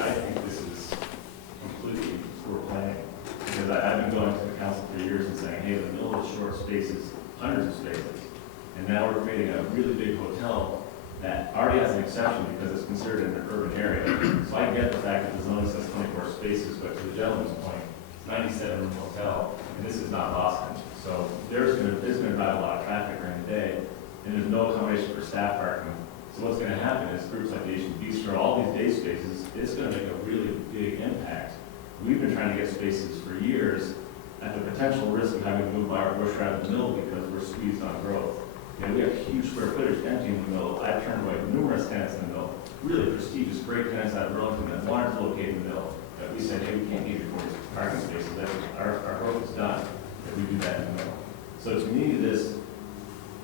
I think this is completely poor planning. Because I've been going to the council for years and saying, hey, the mill is short spaces, hundreds of spaces. And now we're creating a really big hotel that already has an exception because it's considered an urban area. So I get the fact that the zone says 24 spaces, but to the gentleman's point, it's 97 room hotel, and this is not Boston. So there's gonna drive a lot of traffic during the day, and there's no accommodation for staff parking. So what's gonna happen is groups like the Asian Bistro, all these day spaces, it's gonna make a really big impact. We've been trying to get spaces for years at the potential risk of having to move our grocery out of the mill because we're squeezed on growth. You know, we have huge square footage empty in the mill. I've turned away numerous tenants in the mill, really prestigious, great tenants out of Burlington that wanted to locate in the mill. But we said, hey, we can't give you 40 parking spaces. Our growth is done if we do that in the mill. So to me,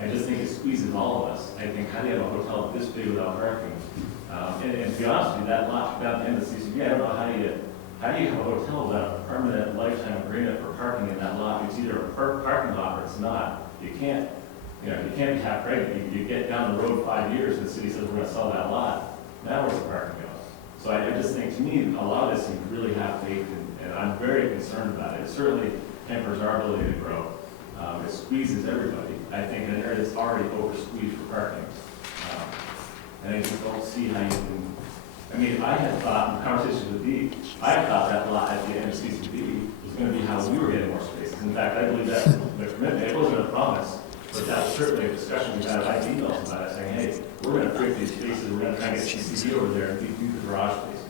I just think it squeezes all of us. I think, how do you have a hotel this big without parking? And to be honest with you, that lot down the end of the CCB, I don't know how do you have a hotel without a permanent lifetime agreement for parking in that lot? It's either a parking lot or it's not. You can't be half pregnant. You get down the road 5 years and the city says we're going to sell that lot. Now where's the parking going? So I just think, to me, a lot of this you really have faith in, and I'm very concerned about it. It certainly hampers our ability to grow. It squeezes everybody. I think in an area that's already over-squeezed for parking. And I just don't see how you can. I mean, I had thought in conversations with Dee, I had thought that lot at the end of CCD was going to be how we were getting more spaces. In fact, I believe that was the commitment. It wasn't a promise, but that was certainly a discussion we had. I had emails about it saying, hey, we're going to create these spaces. We're going to try and get CCD over there and do the garage spaces.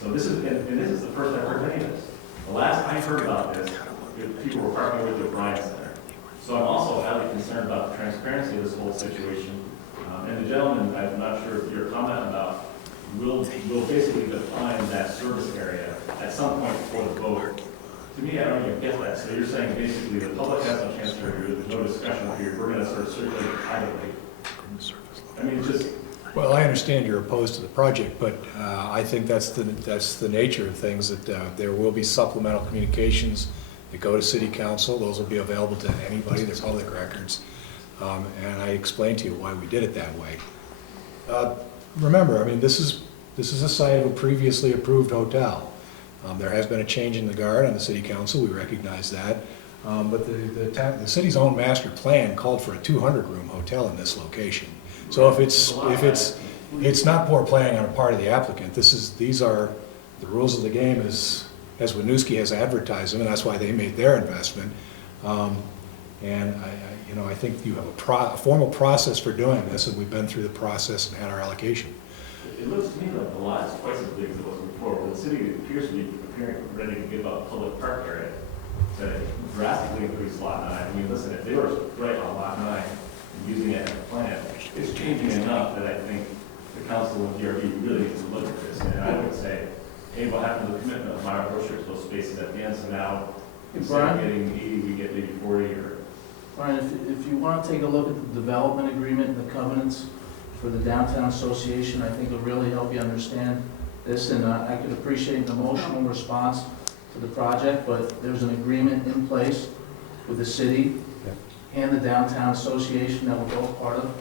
So this is, and this is the first I've heard any of this. The last I heard about this, people were parking over at the O'Brien Center. So I'm also highly concerned about the transparency of this whole situation. And the gentleman, I'm not sure if your comment about will basically define that service area at some point before the vote. To me, I don't even get that. So you're saying basically the public has no chance to review, there's no discussion here, we're going to sort of circulate it privately. I mean, just. Well, I understand you're opposed to the project, but I think that's the nature of things, that there will be supplemental communications that go to City Council. Those will be available to anybody, they're public records. And I explained to you why we did it that way. Remember, I mean, this is a site of a previously approved hotel. There has been a change in the guard on the City Council, we recognize that. But the city's own master plan called for a 200-room hotel in this location. So if it's not poor planning on the part of the applicant. These are the rules of the game as Winooski has advertised them, and that's why they made their investment. And I think you have a formal process for doing this, and we've been through the process and had our allocation. It looks to me like the lot is twice as big as it was before. But the city appears to be ready to give up public park area to drastically increase lot 9. I mean, listen, if they were right on lot 9 and using it as a plan, it's changing enough that I think the council and DRB really needs to look at this. And I would say, hey, what happened to the commitment of Meyer Grocery to those spaces at the end? So now, instead of getting 80, we get maybe 40 or. Brian, if you want to take a look at the development agreement and the covenants for the Downtown Association, I think it'll really help you understand this. And I could appreciate an emotional response to the project, but there's an agreement in place with the city and the Downtown Association that we're both part of.